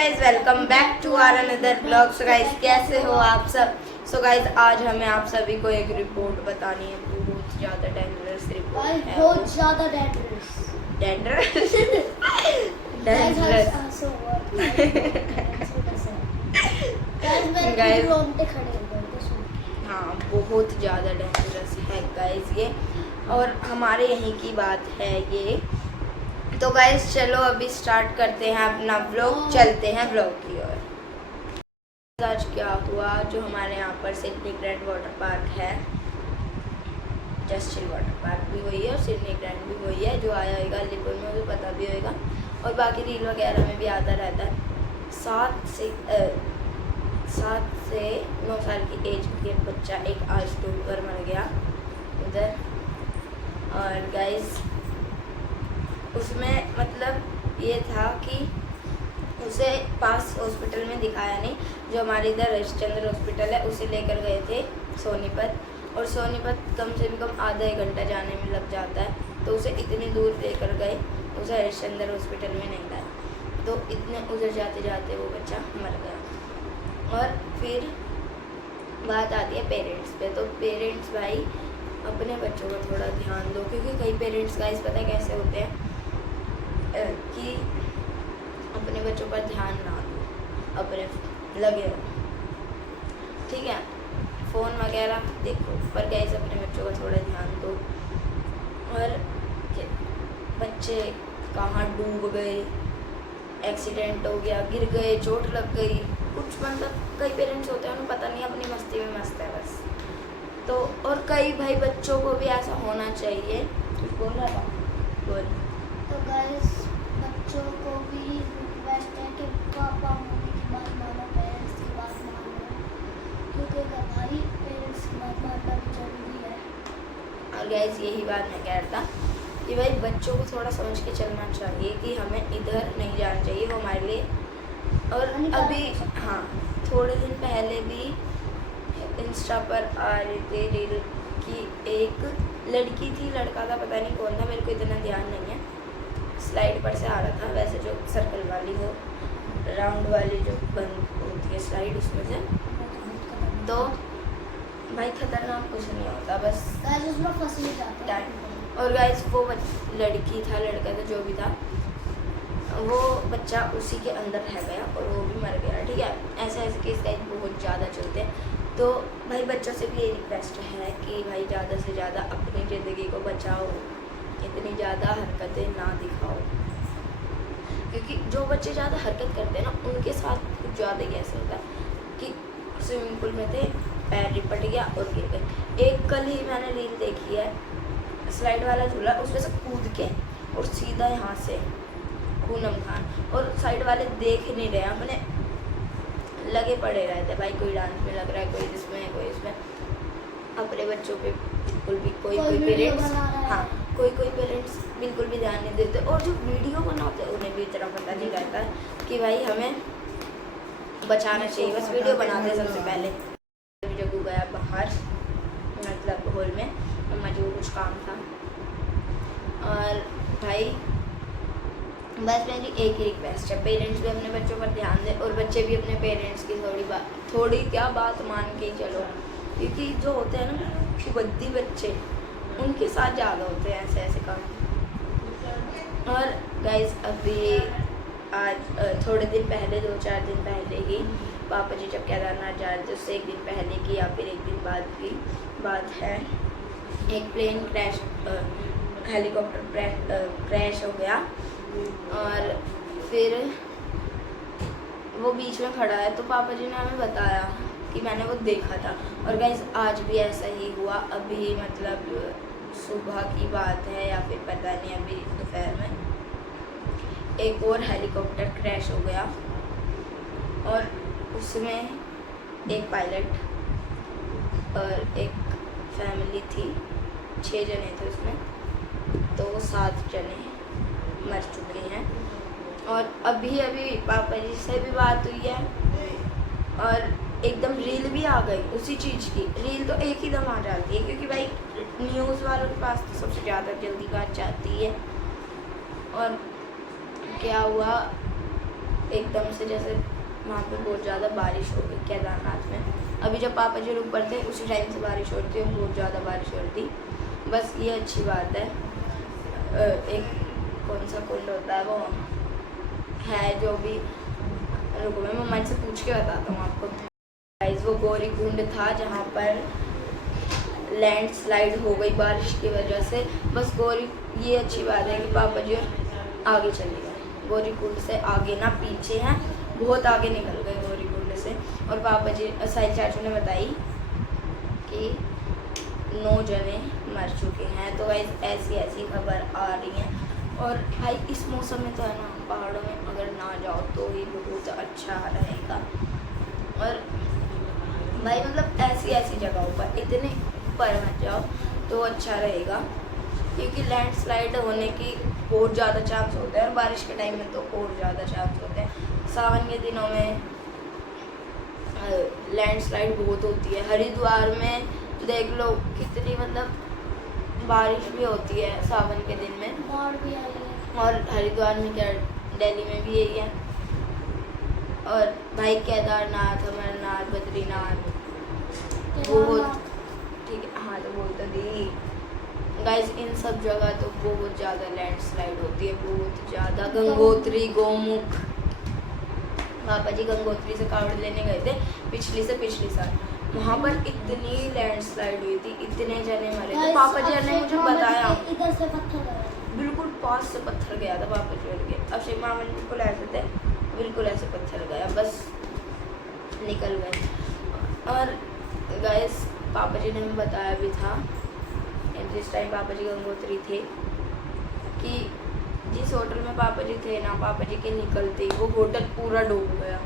Guys welcome back to our another blog. So guys कैसे हो आप सब। सो गाइस आज हमें आप सभी को एक रिपोर्ट बतानी है, बहुत ज़्यादा डेंजरस रिपोर्ट है। बहुत ज़्यादा डेंजरस डेंजरस गाइस रोंगटे खड़े हो गए हाँ बहुत ज़्यादा डेंजरस है गाइस ये, और हमारे यहीं की बात है ये। तो गाइस चलो अभी स्टार्ट करते हैं अपना व्लॉग, चलते हैं व्लॉग की ओर। आज क्या हुआ, जो हमारे यहाँ पर सिडनी ग्रैंड वाटर पार्क है, जस्ट चिल वाटर पार्क भी वही है और सिडनी ग्रैंड भी वही है। जो आया होगा लिपुर में उसे पता भी होगा और बाकी रील वगैरह में भी आता रहता है। 7 से 9 साल की एज के बच्चा एक आज डूबकर मर गया उधर। और गाइस उसमें मतलब ये था कि उसे पास हॉस्पिटल में दिखाया नहीं, जो हमारे इधर हरिश्चंद्र हॉस्पिटल है उसे लेकर गए थे सोनीपत, और सोनीपत कम से कम आधा एक घंटा जाने में लग जाता है। तो उसे इतनी दूर लेकर गए, उसे हरिश्चंद्र हॉस्पिटल में नहीं लाया, तो इतने उधर जाते जाते वो बच्चा मर गया। और फिर बात आती है पेरेंट्स पे। तो पेरेंट्स भाई अपने बच्चों का थोड़ा ध्यान दो, क्योंकि कई पेरेंट्स का इस पता कैसे होते हैं कि अपने बच्चों पर ध्यान ना दो, अपने लगे रहो, ठीक है, फ़ोन वगैरह देखो, पर गाइस अपने बच्चों का थोड़ा ध्यान दो। और बच्चे कहाँ डूब गए, एक्सीडेंट हो गया, गिर गए, चोट लग गई, कुछ मतलब कई पेरेंट्स होते हैं उन्हें पता नहीं, अपनी मस्ती में मस्त है बस। तो और कई भाई बच्चों को भी ऐसा होना चाहिए। बोल रहा था बोल। तो गाइस बच्चों को भी रिक्वेस्ट है कि पापा मम्मी की बात मानो, पेरेंट्स की बात मानो, क्योंकि भाई पेरेंट्स की बात मानना भी जरूरी है। और गाइस यही बात मैं कह रहा था कि भाई बच्चों को थोड़ा समझ के चलना चाहिए कि हमें इधर नहीं जाना चाहिए, वो हमारे लिए। और अभी हाँ थोड़े दिन पहले भी इंस्टा पर आ रही थी रील की, एक लड़की थी, लड़का था, पता नहीं कौन था, मेरे को इतना ध्यान नहीं है, स्लाइड पर से आ रहा था, वैसे जो सर्कल वाली हो, राउंड वाली जो बंद होती है स्लाइड, उसमें से। तो भाई खतरनाक कुछ नहीं होता, बस गाइस उसमें फंस नहीं जाते हैं। और गाइस वो लड़की था, लड़का था, जो भी था, वो बच्चा उसी के अंदर रह गया और वो भी मर गया, ठीक है। ऐसे ऐसे केस गाइस बहुत ज़्यादा चलते हैं। तो भाई बच्चों से भी ये रिक्वेस्ट है कि भाई ज़्यादा से ज़्यादा अपनी ज़िंदगी को बचाओ, इतनी ज़्यादा हरकतें ना दिखाओ, क्योंकि जो बच्चे ज़्यादा हरकत करते हैं ना उनके साथ कुछ ज़्यादा ही ऐसा होता है कि स्विमिंग पूल में थे, पैर लिपट गया और गिर गए। एक कल ही मैंने रील देखी है, स्लाइड वाला झूला, उसमें से कूद के और सीधा यहाँ से पूनम खान, और साइड वाले देख ही नहीं रहे, हमने लगे पड़े रहते भाई, कोई डांस में लग रहा है, कोई इसमें कोई इसमें। अपने बच्चों पे बिल्कुल भी कोई पेरेंट्स, हाँ कोई पेरेंट्स बिल्कुल भी ध्यान नहीं देते, और जो वीडियो बनाते हैं उन्हें भी इतना पता नहीं रहता कि भाई हमें बचाना चाहिए, बस वीडियो बनाते सबसे पहले। जगू गया बाहर मतलब हॉल में, मम्मा जी को कुछ काम था, और भाई बस मेरी एक ही रिक्वेस्ट है, पेरेंट्स भी अपने बच्चों पर ध्यान दें और बच्चे भी अपने पेरेंट्स की थोड़ी क्या बात मान के ही चलो, क्योंकि जो होते हैं ना बुद्धि बच्चे, उनके साथ ज़्यादा होते हैं ऐसे ऐसे काम। और गाइस अभी आज थोड़े दिन पहले, 2-4 दिन पहले ही पापा जी जब केदारनाथ जा रहे थे, उससे एक दिन पहले की या फिर एक दिन बाद की बात है, एक प्लेन क्रैश, हेलीकॉप्टर क्रैश हो गया, और फिर वो बीच में खड़ा है। तो पापा जी ने हमें बताया कि मैंने वो देखा था, और गाइस आज भी ऐसा ही हुआ। अभी मतलब सुबह की बात है या फिर पता नहीं, अभी दोपहर में एक और हेलीकॉप्टर क्रैश हो गया, और उसमें एक पायलट और एक फैमिली थी, 6 जने थे उसमें, तो 7 जने मर चुके हैं। और अभी पापा जी से भी बात हुई है, और एकदम रील भी आ गई उसी चीज़ की। रील तो एक ही दम आ जाती है, क्योंकि भाई न्यूज़ वालों के पास तो सबसे ज़्यादा जल्दी बात जाती है। और क्या हुआ एकदम से जैसे वहाँ पे बहुत ज़्यादा बारिश हो गई केदारनाथ में। अभी जब पापा जी ऊपर थे उसी टाइम से बारिश हो रही थी और बहुत ज़्यादा बारिश हो रही थी। बस ये अच्छी बात है। एक कौन सा कुंड होता है वो है जो भी, रुको मैं मम्मा से पूछ के बताता हूँ आपको। गाइस वो गौरी कुंड था जहाँ पर लैंडस्लाइड हो गई बारिश की वजह से। बस गौरी, ये अच्छी बात है कि पापा जी आगे चले गए, गौरी कुंड से आगे ना पीछे हैं, बहुत आगे निकल गए गौरी कुंड से। और पापा जी साहिल चाचू ने बताई कि 9 जने मर चुके हैं। तो ऐसी ऐसी खबर आ रही है। और भाई इस मौसम में तो है ना, पहाड़ों में अगर ना जाओ तो ही बहुत अच्छा रहेगा। और भाई मतलब ऐसी ऐसी जगहों पर इतने ऊपर मत जाओ तो अच्छा रहेगा, क्योंकि लैंडस्लाइड होने की बहुत ज़्यादा चांस होते हैं और बारिश के टाइम में तो और ज़्यादा चांस होते हैं। सावन के दिनों में लैंडस्लाइड बहुत होती है। हरिद्वार में देख लो कितनी मतलब बारिश भी होती है सावन के दिन में, बाढ़ भी आई है। और हरिद्वार में क्या, दिल्ली में भी यही है। और भाई केदारनाथ, अमरनाथ, बद्रीनाथ बहुत ठीक है। हाँ तो बोल तो दी गाइस, इन सब जगह तो बहुत ज़्यादा लैंडस्लाइड होती है, बहुत ज़्यादा। गंगोत्री, गोमुख, पापा जी गंगोत्री से कावड़ लेने गए थे पिछली साल। वहाँ पर इतनी लैंडस्लाइड हुई थी, इतने जने मरे थे। पापा जी ने मुझे बताया, इधर से पत्थर गया, बिल्कुल पास से पत्थर गया था पापा जी के। अक्षय मामा बिल्कुल ऐसे थे, बिल्कुल ऐसे पत्थर गया, बस निकल गए। और गाइस पापा जी ने हमें बताया भी था जिस टाइम पापा जी गंगोत्री थे कि जिस होटल में पापा जी थे ना, पापा जी के निकलते ही वो होटल पूरा डूब गया।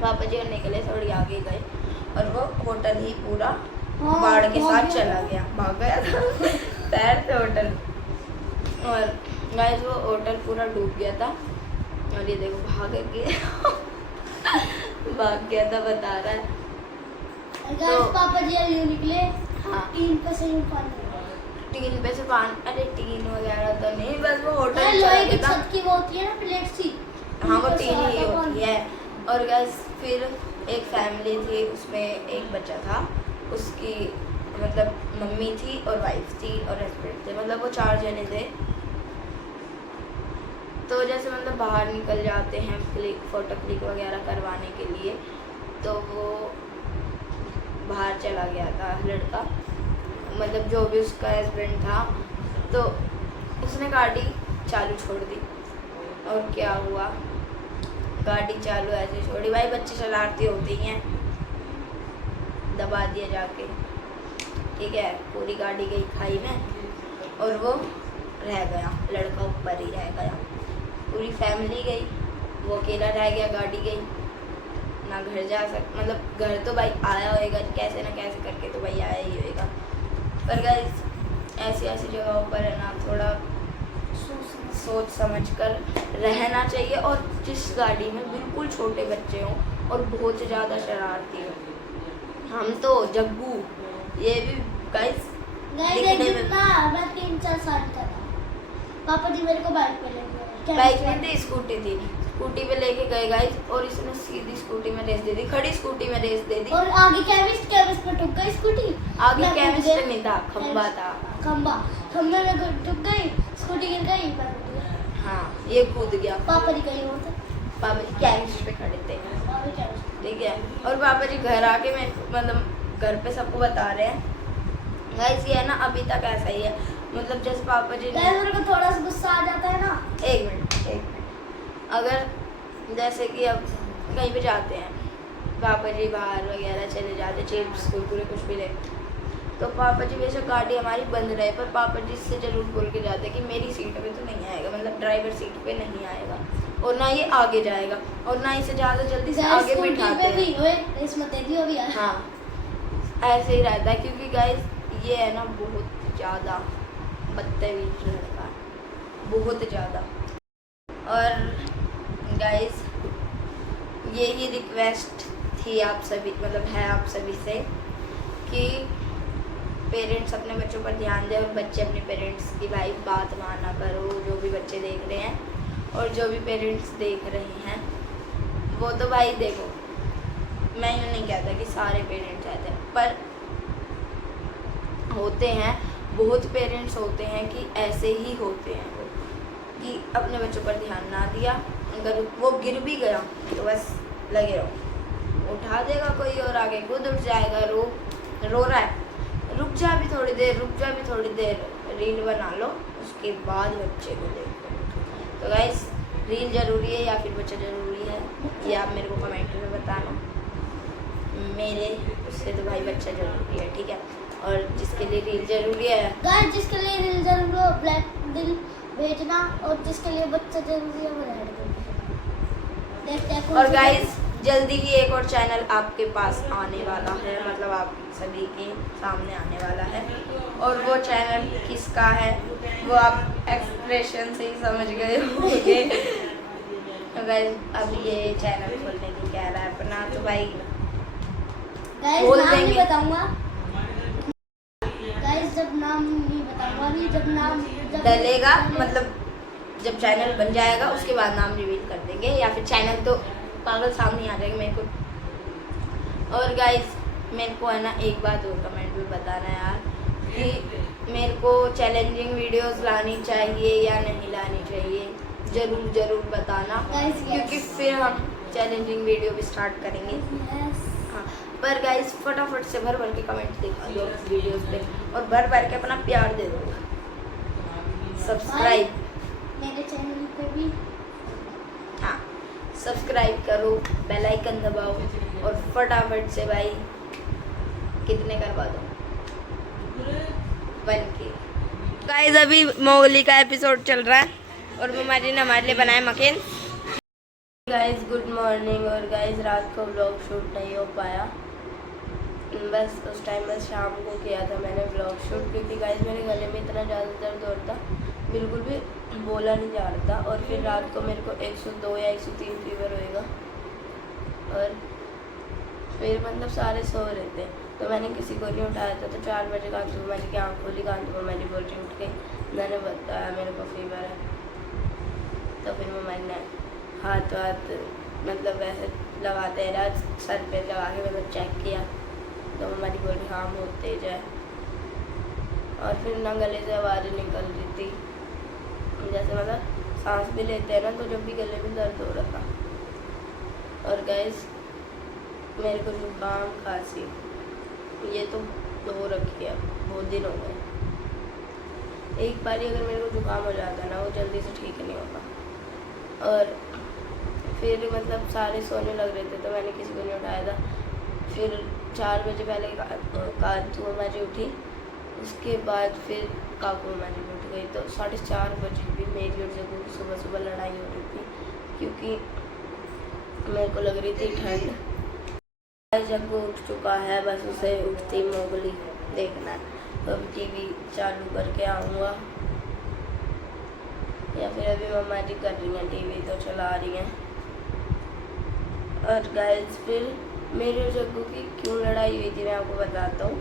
पापा जी और निकले थोड़ी आगे गए और वो होटल ही पूरा बाढ़ के साथ चला गया, भाग गया था पैर से होटल। और गाइस वो होटल पूरा डूब गया था। और ये देखो भाग गया था, बता रहा है। तो पापा जी अभी निकले, हाँ, टीन पे से पानी, टीन पे से पानी, अरे टीन वगैरह तो नहीं, बस वो होटल लोहे चला की गया था। छत की वो होती है ना प्लेट सी, हाँ वो टीन ही होती है। और गैस फिर एक फैमिली थी, उसमें एक बच्चा था, उसकी मतलब मम्मी थी और वाइफ थी और हस्बैंड थे, मतलब वो 4 जने थे। तो जैसे मतलब बाहर निकल जाते हैं फ़ोटो क्लिक वगैरह करवाने के लिए, तो वो बाहर चला गया था लड़का, मतलब जो भी उसका हस्बैंड था। तो उसने गाड़ी चालू छोड़ दी और क्या हुआ, गाड़ी चालू ऐसे छोड़ी, भाई बच्चे शरारती होते ही हैं, दबा दिया जाके, ठीक है। पूरी गाड़ी गई खाई में और वो रह गया, लड़का ऊपर ही रह गया। पूरी फैमिली गई, वो अकेला रह गया, गाड़ी गई ना, घर जा मतलब घर तो भाई आया होएगा कैसे ना कैसे करके, तो भाई आया ही होएगा। पर गाइस ऐसी ऐसी जगहों पर है ना थोड़ा सोच समझ कर रहना चाहिए। और जिस गाड़ी में बिल्कुल छोटे बच्चे हों और बहुत ज़्यादा शरारती हो, हम तो जग्गू, ये भी गाइस मैं 3-4 साल का था, पापा जी मेरे को बाइक पे ले गए, बाइक नहीं थी, स्कूटी थी, स्कूटी पे लेके गए गाइस, और इसने सीधी स्कूटी में रेस दे दी, खड़ी स्कूटी में रेस दे दी। और आगे केमिस्ट में ठुक गई स्कूटी, आगे केमिस्ट नहीं था, खंबा था, खंबे में ठुक गई, स्कूटी गिर गई, मैं उठ गया। हाँ ये कूद गया। पापा जी कहीं और थे, पापा जी केमिस्ट पे खड़े थे, पापा chemist। ठीक है। और पापा जी घर आके मैं मतलब घर पे सबको बता रहे हैं गाइस, ये है ना अभी तक ऐसा ही है, मतलब जैसे पापा जी ने, मेरे को थोड़ा सा गुस्सा आ जाता है ना, एक मिनट, अगर जैसे कि अब कहीं पे जाते हैं, पापा जी बाहर वगैरह चले जाते, चिप्स कुरकुरे कुछ भी ले, तो पापा जी बेशक गाड़ी हमारी बंद रहे, पर पापा जी से ज़रूर बोल के जाते कि मेरी सीट पे तो नहीं आएगा, मतलब ड्राइवर सीट पे नहीं आएगा, और ना ये आगे जाएगा, और ना इसे ज़्यादा जल्दी से आगे बिठाते हैं। इसमें दे दियो अभी यार। हाँ ऐसे ही रहता है, क्योंकि गाइस ये है ना बहुत ज़्यादा बदतमीज लड़का है, बहुत ज़्यादा। और गाइस यही रिक्वेस्ट थी आप सभी, मतलब है आप सभी से, कि पेरेंट्स अपने बच्चों पर ध्यान दें और बच्चे अपने पेरेंट्स की भाई बात माना करो, जो भी बच्चे देख रहे हैं। और जो भी पेरेंट्स देख रहे हैं वो तो भाई देखो, मैं यूँ नहीं कहता कि सारे पेरेंट्स चाहते हैं, पर होते हैं, बहुत पेरेंट्स होते हैं कि ऐसे ही होते हैं वो, कि अपने बच्चों पर ध्यान ना दिया, अगर वो गिर भी गया तो बस लगे रहो, उठा देगा कोई और आगे खुद उठ जाएगा, रो रहा है, रुक जा भी थोड़ी देर, रुक जा भी थोड़ी देर, रील बना लो, उसके बाद बच्चे को देखो। तो गाइस, रील ज़रूरी है या फिर बच्चा ज़रूरी है, ये आप मेरे को कमेंट में बताना। मेरे उससे तो भाई बच्चा ज़रूरी है, ठीक है। और जिसके लिए रील ज़रूरी है, गाइस जिसके लिए रील जरूरी हो ब्लैक दिल भेजना, और जिसके लिए बच्चा जरूरी है वो रेड दिल भेजना। देखते हैं और गाइस जल्दी ही एक और चैनल आपके पास आने वाला है, मतलब आप सभी के सामने आने वाला है, और वो चैनल किसका है वो आप एक्सप्रेशन से ही समझ गए होंगे। तो गाइस अब ये चैनल खोलने की कह रहा है अपना, तो भाई गाइस बोल नाम नहीं देंगे। बताऊंगा, गाइस जब नाम नहीं बताऊंगा, नहीं जब नाम डलेगा, मतलब जब चैनल बन जाएगा उसके बाद नाम रिवील कर देंगे, या फिर चैनल तो पागल सामने आ जाएगा मेरे को। और गाइस मेरे को है ना एक बात और कमेंट में बताना है यार, कि मेरे को चैलेंजिंग वीडियोस लानी चाहिए या नहीं लानी चाहिए, ज़रूर बताना, Guys, yes. क्योंकि फिर हम चैलेंजिंग वीडियो भी स्टार्ट करेंगे। हाँ, पर गाइस फटाफट से भर के कमेंट दिखा दो वीडियोस पे, और भर के अपना प्यार दे दो, सब्सक्राइब, मेरे चैनल पे भी हाँ सब्सक्राइब करो, बेल आइकन दबाओ, और फटाफट से भाई कितने करवा दो, 1K। गाइस अभी मोगली का एपिसोड चल रहा है और मम्मी ने हमारे लिए बनाए मकेन। Guys good morning. और गाइस रात को व्लॉग शूट नहीं हो पाया, बस उस टाइम बस शाम को किया था मैंने व्लॉग शूट, क्योंकि गाइस मेरे गले में इतना ज़्यादा दर्द हो रहा था, बिल्कुल भी बोला नहीं जा रहा था, और फिर रात को मेरे को 102 या 103 फीवर होएगा, और फिर मतलब सारे सो रहे थे, तो मैंने किसी को नहीं उठाया था। तो 4 बजे कांति मम्मी की आँख खोली, कांति मम्मी बोल रही उठ गई, मैंने बताया मेरे को फीवर है, तो फिर मम्मी ने हाथ मतलब वैसे लगाते रहा, सर पे लगा के मतलब चेक किया, तो हमारी बॉडी हाँ बहुत तेज है, और फिर ना गले से आवाज़ें निकल रही थी, जैसे मतलब सांस भी लेते हैं ना, तो जब भी गले में दर्द हो रहा था। और गैस मेरे को जुकाम खांसी ये तो हो रखी है, बहुत दिन हो गए। एक बार अगर मेरे को जुकाम हो जाता है ना, वो जल्दी से ठीक नहीं होता, और फिर मतलब सारे सोने लग रहे थे, तो मैंने किसी को नहीं उठाया था। फिर 4 बजे पहले कांतु मम्मा जी उठी, उसके बाद फिर काकू मम्मा जी उठ गई, तो 4:30 बजे भी मेरी और जग्गू की सुबह लड़ाई हो रही थी, क्योंकि मेरे को लग रही थी ठंड। जग्गू उठ चुका है, बस उसे उठती मोगली देखना है, तो अब टीवी चालू करके आऊँगा, या फिर अभी मम्मा जी कर रही हैं टीवी तो चला रही हैं। और गाइस फिर मेरी और जग्गू की क्यों लड़ाई हुई थी मैं आपको बताता हूँ।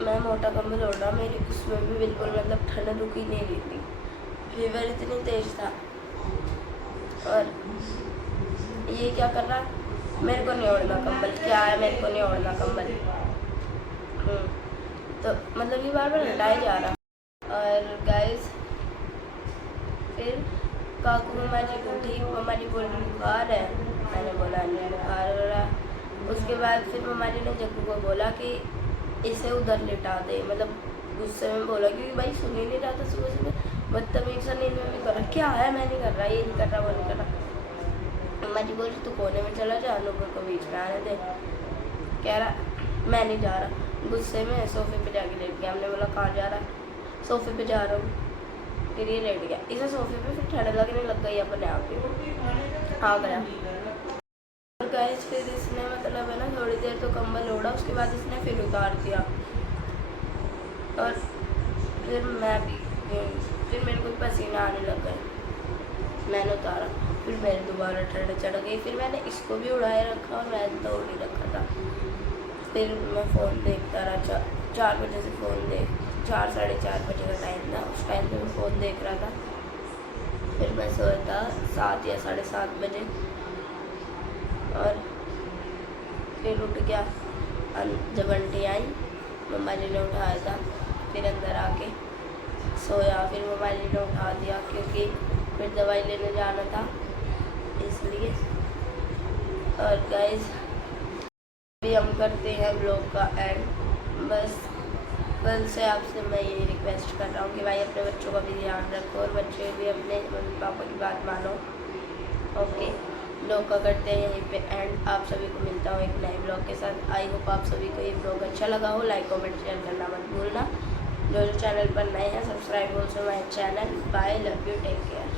मैं मोटा कंबल ओढ़ रहा, मेरी उसमें भी बिल्कुल मतलब ठंड रुक ही नहीं रही थी, फीवर इतनी तेज था, और ये क्या कर रहा, मेरे को नहीं ओढ़ना कंबल, क्या है मेरे को नहीं ओढ़ना कंबल, तो मतलब ये बार लड़ाई जा रहा। और गाइस फिर काकू मम्मा जी उठी, मम्मा जी बोल रही बुखार है, मैंने बोला नहीं बुखार हो रहा। उसके बाद फिर मम्मा जी ने जग्गू को बोला कि इसे उधर लिटा दे, मतलब गुस्से में बोला, क्योंकि भाई सुन ही नहीं रहा था सुबह बदतमीज सा, नींद में भी कर रहा, क्या है मैं नहीं कर रहा, ये नहीं कर रहा, वो नहीं कर रहा। मम्मा जी बोल रही तू कोने में चला जा, नुपुर को बीच में आने दे, कह रहा मैं नहीं जा रहा, गुस्से में सोफे पे जाके लेट गया। हमने बोला कहाँ जा रहा, सोफे पे जा रहा हूँ, फिर ये लेट गया, इसे सोफे पे फिर ठंड लगने लग गई अपने आप ही आ गया। और गाइस फिर इसने मतलब है ना थोड़ी देर तो कंबल ओढ़ा, उसके बाद इसने फिर उतार दिया, और फिर मैं भी फिर मेरे को पसीना आने लग गया, मैंने उतारा, फिर मेरे दोबारा ठंड चढ़ गई, फिर मैंने इसको भी उड़ाए रखा और मैंने तो उड़ ही रखा था। फिर मैं फ़ोन देखता रहा, 4 बजे से फ़ोन 4 साढ़े 4 बजे का टाइम था, उस टाइम पे मैं फ़ोन देख रहा था, फिर मैं सोया था 7 या 7:30 बजे और फिर उठ गया। जब आंटी आई मम्मा जी ने उठाया था, फिर अंदर आके सोया। फिर मम्मा जी ने उठा दिया क्योंकि फिर दवाई लेने जाना था इसलिए। और गाइस भी हम करते हैं ब्लॉग का एंड। बस कल से आपसे मैं ये रिक्वेस्ट कर रहा हूँ कि भाई अपने बच्चों का भी ध्यान रखो और बच्चे भी अपने मम्मी पापा की बात मानो। ओके, ब्लॉग का करते हैं यहीं पे एंड। आप सभी को मिलता हूँ एक नए ब्लॉग के साथ। आई होप आप सभी को ये ब्लॉग अच्छा लगा हो। लाइक कमेंट शेयर करना मत भूलना। जो चैनल पर नए हैं subscribe also my channel. Bye, love you, take care.